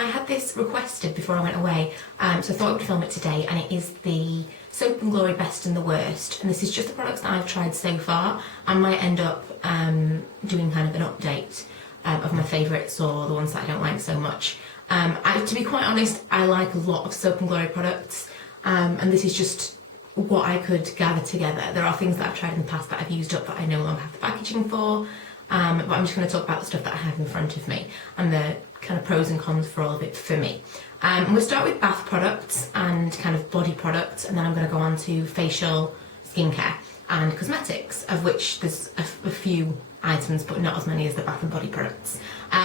I had this requested before I went away, so I thought I would film it today, and it is the Soap and Glory Best and the Worst, and this is just the products that I've tried so far. I might end up doing kind of an update of my favourites or the ones that I don't like so much. To be quite honest, I like a lot of Soap and Glory products, and this is just what I could gather together. There are things that I've tried in the past that I've used up that I no longer have the packaging for, but I'm just going to talk about the stuff that I have in front of me and the kind of pros and cons for all of it for me. We'll start with bath products and kind of body products, and then I'm going to go on to facial, skincare and cosmetics, of which there's a few items but not as many as the bath and body products.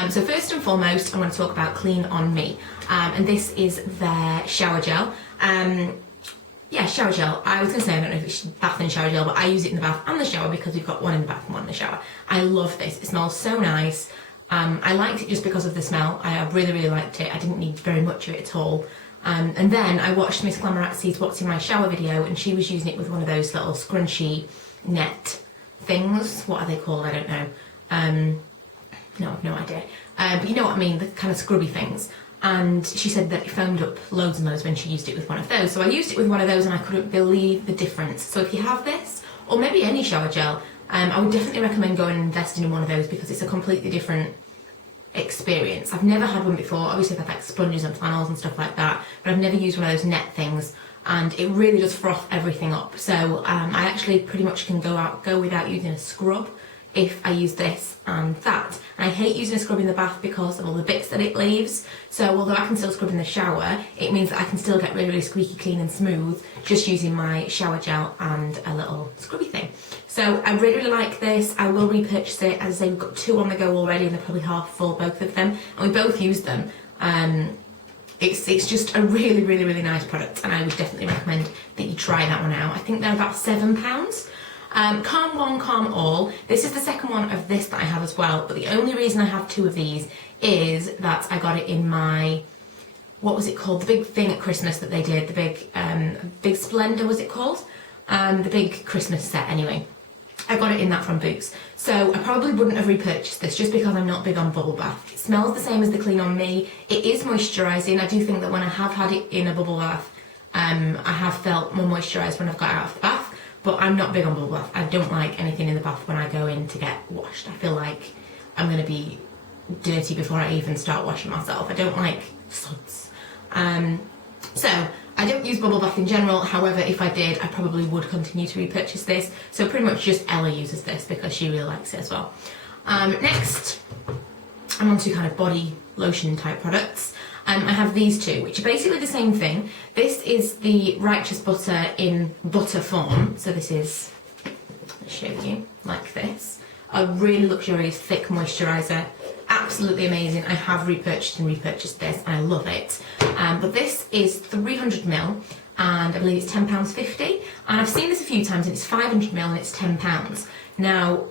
So first and foremost, I'm going to talk about Clean On Me, and this is their shower gel. Yeah, shower gel. I was going to say I don't know if it's bath and shower gel, but I use it in the bath and the shower because we've got one in the bath and one in the shower. I love this. It smells so nice. I liked it just because of the smell. I really, really liked it. I didn't need very much of it at all. And then I watched Miss Glamorazzie's What's in My Shower video, and she was using it with one of those little scrunchy net things. What are they called? I don't know. No, I've no idea. But you know what I mean, the kind of scrubby things. And she said that it foamed up loads and loads when she used it with one of those. So I used it with one of those and I couldn't believe the difference. So if you have this, or maybe any shower gel, I would definitely recommend going and investing in one of those because it's a completely different experience. I've never had one before. Obviously I've had like sponges and flannels and stuff like that, but I've never used one of those net things, and it really does froth everything up. So I actually pretty much can go without using a scrub if I use this and that. And I hate using a scrub in the bath because of all the bits that it leaves. So although I can still scrub in the shower, it means that I can still get really, really squeaky clean and smooth just using my shower gel and a little scrubby thing. So I really, really like this. I will repurchase it. As I say, we've got 2 on the go already and they're probably half full, both of them. And we both use them. It's just a really, really, really nice product, and I would definitely recommend that you try that one out. I think they're about £7. Calm One, Calm All. This is the second one of this that I have as well, but the only reason I have 2 of these is that I got it in my, what was it called? The big thing at Christmas that they did, the big Splendor was it called? The big Christmas set anyway. I got it in that from Boots. So I probably wouldn't have repurchased this just because I'm not big on bubble bath. It smells the same as the Clean On Me. It is moisturising. I do think that when I have had it in a bubble bath, I have felt more moisturised when I've got out of the bath. But I'm not big on bubble bath. I don't like anything in the bath when I go in to get washed. I feel like I'm going to be dirty before I even start washing myself. I don't like suds. So I don't use bubble bath in general. However, if I did, I probably would continue to repurchase this. So pretty much just Ella uses this because she really likes it as well. Next, I'm on to kind of body lotion type products. I have these 2, which are basically the same thing. This is the Righteous Butter in butter form. So this is, I'll show you, like this. A really luxurious, thick moisturiser. Absolutely amazing. I have repurchased this, and I love it. But this is 300ml, and I believe it's £10.50. And I've seen this a few times, and it's 500ml, and it's £10. Now,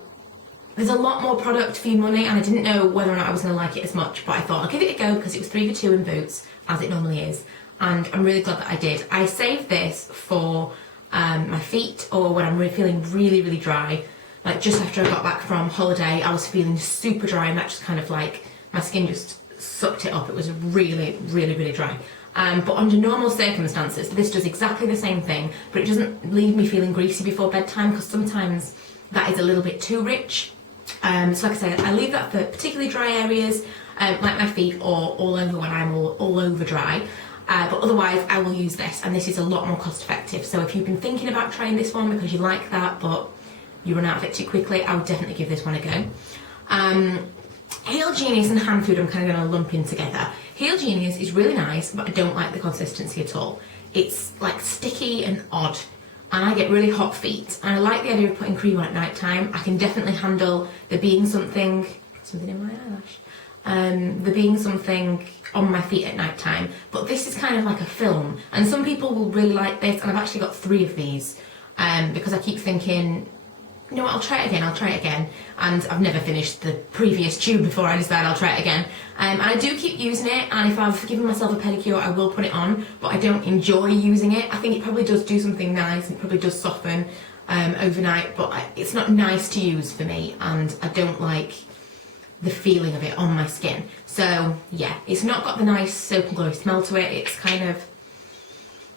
there's a lot more product for your money, and I didn't know whether or not I was going to like it as much, but I thought I'll give it a go because it was 3 for 2 in Boots, as it normally is, and I'm really glad that I did. I saved this for my feet, or when I'm feeling really, really dry. Like just after I got back from holiday, I was feeling super dry, and that just kind of like, my skin just sucked it up. It was really, really, really dry. But under normal circumstances, this does exactly the same thing, but it doesn't leave me feeling greasy before bedtime, because sometimes that is a little bit too rich. So like I said, I leave that for particularly dry areas, like my feet, or all over when I'm all over dry. But otherwise, I will use this, and this is a lot more cost effective. So if you've been thinking about trying this one because you like that, but you run out of it too quickly, I would definitely give this one a go. Heal Genius and Hand Food I'm kind of going to lump in together. Heal Genius is really nice, but I don't like the consistency at all. It's like sticky and odd, and I get really hot feet, and I like the idea of putting cream on at night time. I can definitely handle there being something in my eyelash, there being something on my feet at night time, but this is kind of like a film, and some people will really like this, and I've actually got 3 of these, because I keep thinking, you know what, I'll try it again, and I've never finished the previous tube before I decide I'll try it again. And I do keep using it, and if I've given myself a pedicure, I will put it on, but I don't enjoy using it. I think it probably does do something nice, and it probably does soften overnight, but it's not nice to use for me, and I don't like the feeling of it on my skin. So yeah, it's not got the nice Soap and Glory smell to it. It's kind of,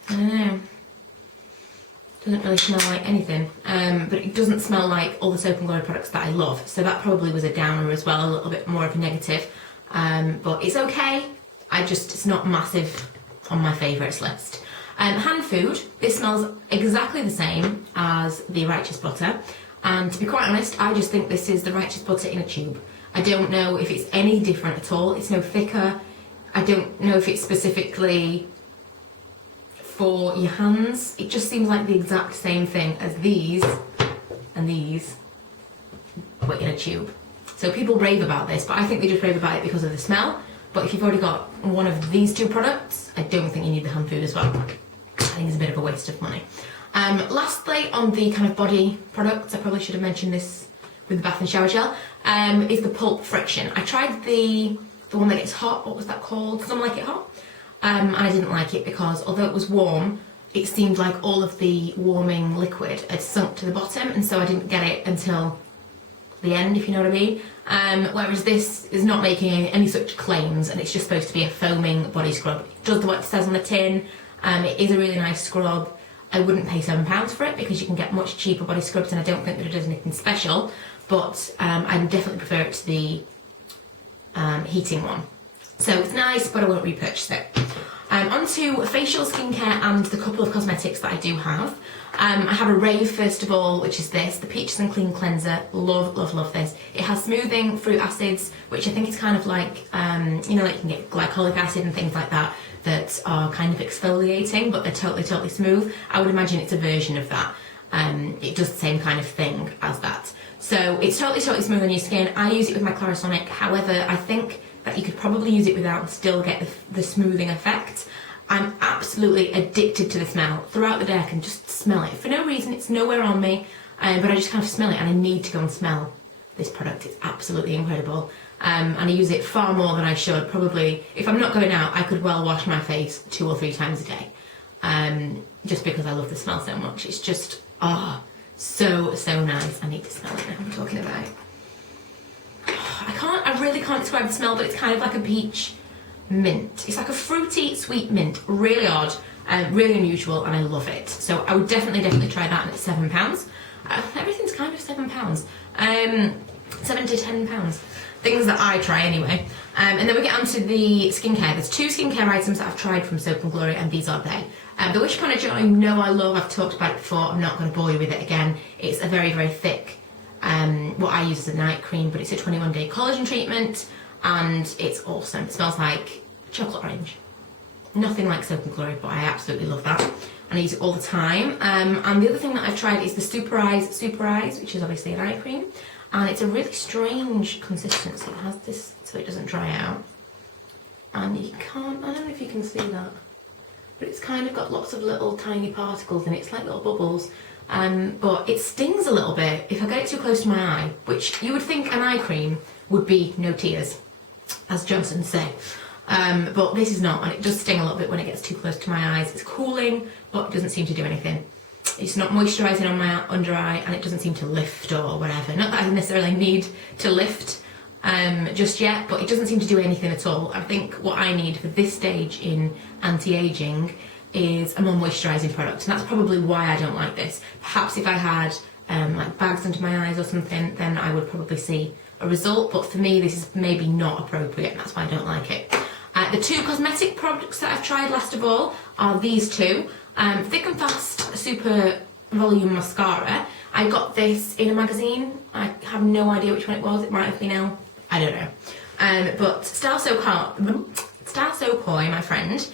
I don't know, doesn't really smell like anything, but it doesn't smell like all the Soap and Glory products that I love. So that probably was a downer as well, a little bit more of a negative, but it's okay. It's not massive on my favourites list. Hand food, this smells exactly the same as the Righteous Butter, and to be quite honest, I just think this is the Righteous Butter in a tube. I don't know if it's any different at all. It's no thicker. I don't know if it's specifically for your hands. It just seems like the exact same thing as these and these, but in a tube. So people rave about this, but I think they just rave about it because of the smell. But if you've already got one of these two products, I don't think you need the hand food as well. I think it's a bit of a waste of money. Lastly, on the kind of body products, I probably should have mentioned this with the bath and shower gel, is the Pulp Friction. I tried the one that gets hot. What was that called? Some Like It Hot. I didn't like it because although it was warm, it seemed like all of the warming liquid had sunk to the bottom, and so I didn't get it until the end, if you know what I mean. Whereas this is not making any such claims, and it's just supposed to be a foaming body scrub. It does what it says on the tin. It is a really nice scrub. I wouldn't pay £7 for it because you can get much cheaper body scrubs, and I don't think that it does anything special, but I would definitely prefer it to the heating one. So it's nice, but I won't repurchase it. Onto facial skincare and the couple of cosmetics that I do have. I have a rave first of all, which is this, the Peaches and Clean Cleanser. Love, love, love this. It has smoothing fruit acids, which I think is kind of like, you know, like you can get glycolic acid and things like that that are kind of exfoliating, but they're totally, totally smooth. I would imagine it's a version of that. It does the same kind of thing as that. So it's totally, totally smooth on your skin. I use it with my Clarisonic. However, I think that you could probably use it without and still get the smoothing effect. I'm absolutely addicted to the smell. Throughout the day I can just smell it. For no reason, it's nowhere on me, but I just kind of smell it, and I need to go and smell this product. It's absolutely incredible. And I use it far more than I should. Probably, if I'm not going out, I could well wash my face 2 or 3 times a day. Just because I love the smell so much. It's just, so, so nice. I need to smell it now I'm talking about it. I really can't describe the smell, but it's kind of like a peach mint. It's like a fruity, sweet mint. Really odd, really unusual, and I love it. So I would definitely try that, and it's £7. Everything's kind of £7. £7 to £10. Things that I try anyway. And then we get onto the skincare. There's 2 skincare items that I've tried from Soap and Glory, and these are they. The Wish Upon a Joy, I love. I've talked about it before. I'm not going to bore you with it again. It's a very, very thick, what I use as a night cream, but it's a 21-day collagen treatment, and it's awesome. It smells like chocolate orange. Nothing like Soap and Glory, but I absolutely love that, and I use it all the time. And the other thing that I've tried is the Super Eyes, which is obviously a night cream, and it's a really strange consistency. It has this so it doesn't dry out, and you can't, I don't know if you can see that, but it's kind of got lots of little tiny particles in it. It's like little bubbles. But it stings a little bit if I get it too close to my eye, which you would think an eye cream would be no tears, as Johnsons say. But this is not, and it does sting a little bit when it gets too close to my eyes. It's cooling, but it doesn't seem to do anything. It's not moisturising on my under eye, and it doesn't seem to lift or whatever. Not that I necessarily need to lift just yet, but it doesn't seem to do anything at all. I think what I need for this stage in anti-aging is a more moisturising product, and that's probably why I don't like this. Perhaps if I had like bags under my eyes or something, then I would probably see a result, but for me this is maybe not appropriate, and that's why I don't like it. The 2 cosmetic products that I've tried last of all are these 2. Thick and Fast Super Volume Mascara. I got this in a magazine. I have no idea which one it was. It might have been Elle. I don't know. But Star So Coy, my friend,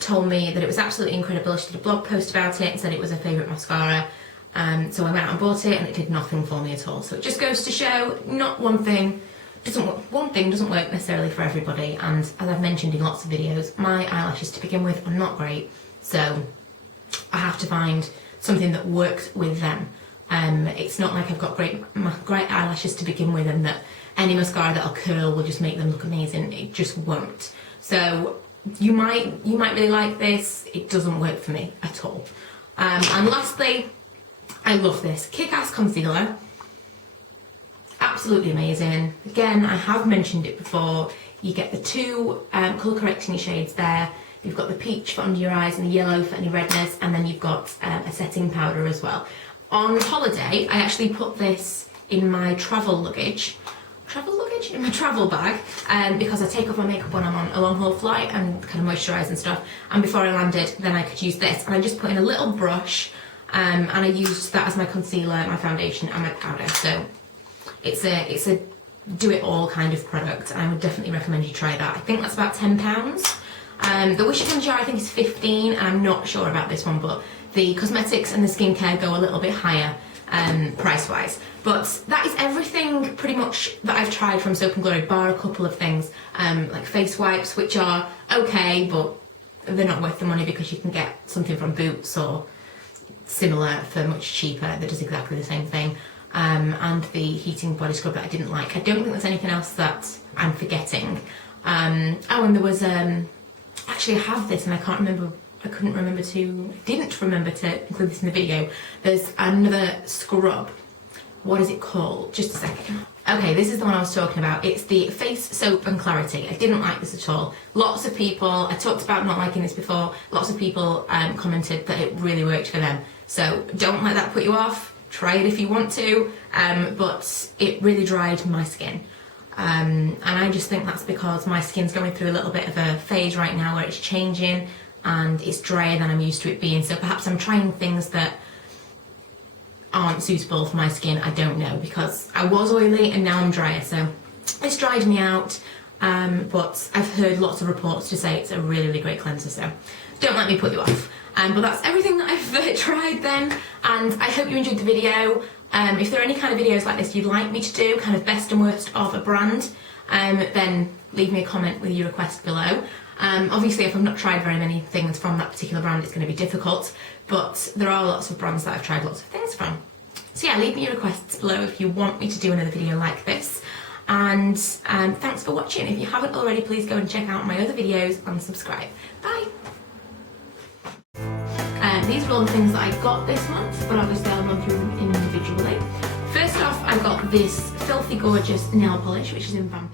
told me that it was absolutely incredible. She did a blog post about it and said it was her favourite mascara. So I went out and bought it, and it did nothing for me at all. So it just goes to show, one thing doesn't work necessarily for everybody. And as I've mentioned in lots of videos, my eyelashes to begin with are not great. So I have to find something that works with them. It's not like I've got great eyelashes to begin with, and that any mascara that'll curl will just make them look amazing. It just won't. So you might really like this. It doesn't work for me at all. And lastly, I love this Kick-Ass Concealer. absolutely amazing. Again, I have mentioned it before, you get the two colour correcting shades there. You've got the peach for under your eyes and the yellow for any redness, and then you've got a setting powder as well. On holiday, I actually put this in my travel luggage, in my travel bag, because I take off my makeup when I'm on a long haul flight and kind of moisturise and stuff. And before I landed, then I could use this. And I just put in a little brush, and I used that as my concealer, my foundation, and my powder. So it's a do-it-all kind of product, and I would definitely recommend you try that. I think that's about £10. The Wish Upon Jar I think is 15, and I'm not sure about this one, but the cosmetics and the skincare go a little bit higher price-wise. But that is everything pretty much that I've tried from Soap and Glory, bar a couple of things, like face wipes, which are okay, but they're not worth the money because you can get something from Boots or similar for much cheaper that does exactly the same thing. And the heating body scrub that I didn't like. I don't think there's anything else that I'm forgetting. Oh, and there was, actually I have this and I didn't remember to include this in the video. There's another scrub. What is it called? Just a second. Okay, this is the one I was talking about. It's the Face Soap and Clarity. I didn't like this at all. Lots of people, I talked about not liking this before, lots of people commented that it really worked for them. So don't let that put you off. Try it if you want to, but it really dried my skin. And I just think that's because my skin's going through a little bit of a phase right now where it's changing and it's drier than I'm used to it being. So perhaps I'm trying things that aren't suitable for my skin. I don't know, because I was oily and now I'm drier. So it's dried me out, but I've heard lots of reports to say it's a really, really great cleanser. So don't let me put you off. But that's everything that I've tried then, and I hope you enjoyed the video. If there are any kind of videos like this you'd like me to do, kind of best and worst of a brand, then leave me a comment with your request below. Obviously, if I've not tried very many things from that particular brand, it's going to be difficult, but there are lots of brands that I've tried lots of things from. So yeah, leave me your requests below if you want me to do another video like this. And thanks for watching. If you haven't already, please go and check out my other videos and subscribe. Bye! These are all the things that I got this month, but obviously I'll run through them individually. First off, I got this Filthy Gorgeous nail polish, which is in Vampire.